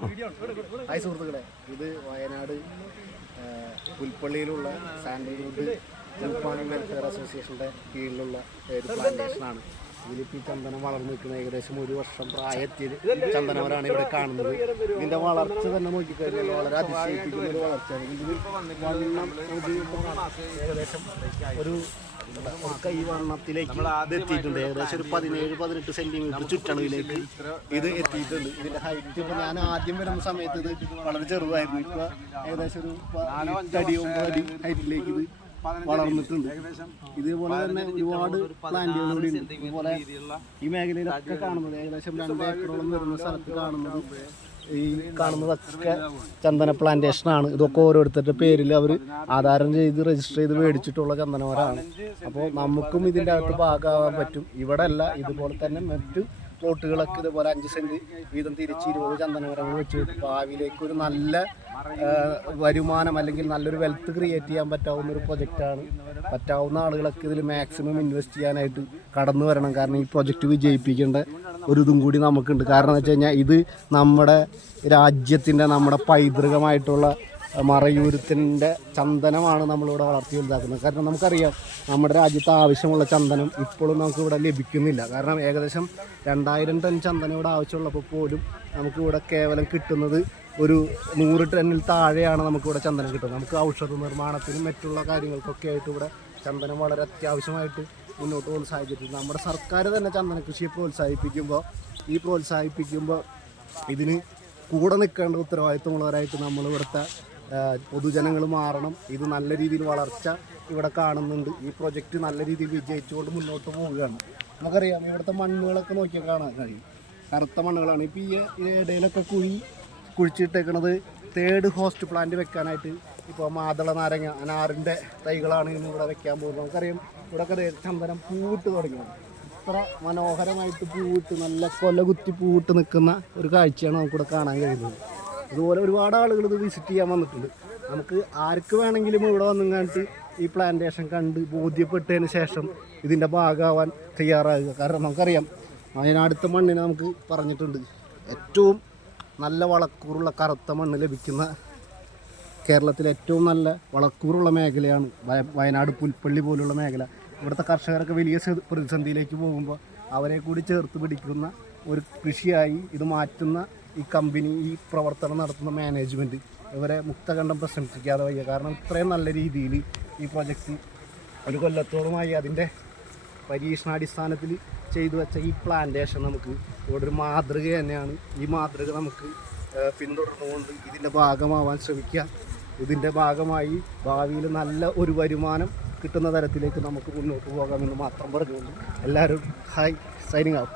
Hi സുഹൃത്തുക്കളെ, ഇത് വയനാട് പുൽപ്പള്ളിയിലുള്ള സാൻഡൽവുഡ് ഗ്രൂപ്പ് ഫാമിംഗ് വെൽഫെയർ അസോസിയേഷൻ്റെ കീഴിലുള്ള ഒരു പ്ലാന്റേഷനാണ്. ഇതിലിപ്പോൾ ഈ ചന്ദനം വളർന്നു നിൽക്കുന്ന ഏകദേശം 1 വർഷം പ്രായത്തിൽ ചന്ദനവരാണ് ഇവിടെ കാണുന്നത്. ഇതിൻ്റെ വളർച്ച തന്നെ നോക്കിക്കഴിഞ്ഞാൽ വളരെ അതിശയിപ്പിക്കുന്ന ഒരു വളർച്ചയാണ്. ഇതിൽ വണ്ണം ഏകദേശം ഒരു കൈ വണ്ണത്തിലേക്ക് ഇത് എത്തിയിട്ടുണ്ട്. ഏകദേശം ഒരു 17-18 സെൻറ്റിമീറ്റർ ചുറ്റളവിലേക്ക് ഇത് എത്തിയിട്ടുണ്ട്. ഇതിൻ്റെ ഹൈറ്റ് ഇപ്പോൾ ഞാൻ ആദ്യം വരുന്ന സമയത്ത് ഇത് വളരെ ചെറുതായിരുന്നു. ഇപ്പോൾ ഏകദേശം ഒരു 8 അടി 9 അടി ഹൈറ്റിലേക്ക് ഇത് വളർന്നിട്ടുണ്ട്. ഇതേപോലെ തന്നെ ഒരുപാട് പ്ലാന്റുകളുടെ ഉണ്ട്. ഇതുപോലെ ഈ മേഖലയിലൊക്കെ കാണുന്നത് ഏകദേശം 2 ഏക്കറോളം വരുന്ന സ്ഥലത്ത് കാണുന്നത് ഈ കാണുന്നതൊക്കെ ചന്ദന പ്ലാന്റേഷനാണ്. ഇതൊക്കെ ഓരോരുത്തരുടെ പേരിൽ അവർ ആധാരം ചെയ്ത് രജിസ്റ്റർ ചെയ്ത് മേടിച്ചിട്ടുള്ള ചന്ദനമരമാണ്. അപ്പോൾ നമുക്കും ഇതിൻ്റെ അകത്ത് ഭാഗമാകാൻ പറ്റും. ഇവിടെ അല്ല, ഇതുപോലെ തന്നെ മറ്റ് പ്ലോട്ടുകളൊക്കെ ഇതുപോലെ 5 സെൻറ്റ് വീതം തിരിച്ച് 20 ചന്ദനമരങ്ങൾ വെച്ച് ഭാവിയിലേക്ക് ഒരു നല്ല വരുമാനം അല്ലെങ്കിൽ നല്ലൊരു വെൽത്ത് ക്രിയേറ്റ് ചെയ്യാൻ പറ്റാവുന്ന ഒരു പ്രൊജക്റ്റാണ്. പറ്റാവുന്ന ആളുകളൊക്കെ ഇതിൽ മാക്സിമം ഇൻവെസ്റ്റ് ചെയ്യാനായിട്ട് കടന്നു വരണം. കാരണം ഈ പ്രൊജക്റ്റ് വിജയിപ്പിക്കേണ്ട ഒരു ഇതും കൂടി നമുക്കുണ്ട്. കാരണം എന്ന് വെച്ച് കഴിഞ്ഞാൽ ഇത് നമ്മുടെ രാജ്യത്തിൻ്റെ നമ്മുടെ പൈതൃകമായിട്ടുള്ള മറയൂരത്തിൻ്റെ ചന്ദനമാണ് നമ്മളിവിടെ വളർത്തി വലുതാക്കുന്നത്. കാരണം നമുക്കറിയാം നമ്മുടെ രാജ്യത്ത് ആവശ്യമുള്ള ചന്ദനം ഇപ്പോഴും നമുക്കിവിടെ ലഭിക്കുന്നില്ല. കാരണം ഏകദേശം 2000 ടൺ ചന്ദനം ഇവിടെ ആവശ്യമുള്ളപ്പോൾ പോലും നമുക്കിവിടെ കേവലം കിട്ടുന്നത് ഒരു 100 ടണ്ണിൽ താഴെയാണ് നമുക്കിവിടെ ചന്ദനം കിട്ടുന്നത്. നമുക്ക് ഔഷധ നിർമ്മാണത്തിനും മറ്റുള്ള കാര്യങ്ങൾക്കൊക്കെ ആയിട്ട് ഇവിടെ ചന്ദനം വളരെ അത്യാവശ്യമായിട്ട് മുന്നോട്ട് പോകുന്ന സാഹചര്യത്തിൽ നമ്മുടെ സർക്കാർ തന്നെ ചന്ദന കൃഷിയെ പ്രോത്സാഹിപ്പിക്കുമ്പോൾ ഇതിന് കൂടെ നിൽക്കേണ്ട ഉത്തരവാദിത്വമുള്ളവരായിട്ട് നമ്മൾ ഇവിടുത്തെ പൊതുജനങ്ങൾ മാറണം. ഇത് നല്ല രീതിയിൽ വളർച്ച ഇവിടെ കാണുന്നുണ്ട്. ഈ പ്രൊജക്റ്റ് നല്ല രീതിയിൽ വിജയിച്ചുകൊണ്ട് മുന്നോട്ട് പോവുകയാണ്. നമുക്കറിയാം ഇവിടുത്തെ മണ്ണുകളൊക്കെ നോക്കിയാൽ കാണാൻ കഴിയും. കറുത്ത മണ്ണുകളാണ്. ഇപ്പോൾ ഈ ഇടയിലൊക്കെ കുഴിച്ചിട്ടേക്കുന്നത് 3rd ഹോസ്റ്റ് പ്ലാന്റ് വെക്കാനായിട്ട്. ഇപ്പോൾ മാതള നാരങ്ങ അനാറിൻ്റെ തൈകളാണ് ഇന്ന് ഇവിടെ വെക്കാൻ പോകുന്നത്. നമുക്കറിയാം ഇവിടെയൊക്കെ ചന്ദനം പൂവിട്ട് തുടങ്ങിയാണ്. ഇത്ര മനോഹരമായിട്ട് പൂവിട്ട് നല്ല കൊല കുത്തി പൂവിട്ട് നിൽക്കുന്ന ഒരു കാഴ്ചയാണ് നമുക്കിവിടെ കാണാൻ കഴിയുന്നത്. അതുപോലെ ഒരുപാട് ആളുകൾ ഇത് വിസിറ്റ് ചെയ്യാൻ വന്നിട്ടുണ്ട്. നമുക്ക് ആർക്ക് വേണമെങ്കിലും ഇവിടെ വന്നിങ്ങാണ്ട് ഈ പ്ലാന്റേഷൻ കണ്ട് ബോധ്യപ്പെട്ടതിന് ശേഷം ഇതിൻ്റെ ഭാഗമാവാൻ തയ്യാറാകുക. കാരണം നമുക്കറിയാം വയനാടുത്തെ മണ്ണിനെ നമുക്ക് പറഞ്ഞിട്ടുണ്ട് ഏറ്റവും നല്ല വളക്കൂറുള്ള കറുത്ത മണ്ണ് ലഭിക്കുന്ന കേരളത്തിലെ ഏറ്റവും നല്ല വളക്കൂറുള്ള മേഖലയാണ് വയനാട് പുൽപ്പള്ളി പോലുള്ള മേഖല. ഇവിടുത്തെ കർഷകരൊക്കെ വലിയ പ്രതിസന്ധിയിലേക്ക് പോകുമ്പോൾ അവരെ കൂടി ചേർത്ത് പിടിക്കുന്ന ഒരു കൃഷിയായി ഇത് മാറ്റുന്ന ഈ കമ്പനി, ഈ പ്രവർത്തനം നടത്തുന്ന മാനേജ്മെൻറ്റ് ഇവരെ മുക്തകണ്ഠം പ്രശംസിക്കാതെ വയ്യ. കാരണം ഇത്രയും നല്ല രീതിയിൽ ഈ പ്രൊജക്റ്റ് ഒരു കൊല്ലത്തോളമായി അതിൻ്റെ പരീക്ഷണാടിസ്ഥാനത്തിൽ ചെയ്തു വെച്ച ഈ പ്ലാന്റേഷൻ നമുക്ക് ഇവിടെ ഒരു മാതൃക തന്നെയാണ്. ഈ മാതൃക നമുക്ക് പിന്തുടർന്നുകൊണ്ട് ഇതിൻ്റെ ഭാഗമാവാൻ ശ്രമിക്കുക. ഇതിൻ്റെ ഭാഗമായി ഭാവിയിൽ നല്ല ഒരു വരുമാനം കിട്ടുന്ന തരത്തിലേക്ക് നമുക്ക് മുന്നോട്ട് പോകാമെന്ന് മാത്രം പറഞ്ഞുകൊണ്ട് എല്ലാവരും ഹായ്, സൈനിങ് ഔട്ട്.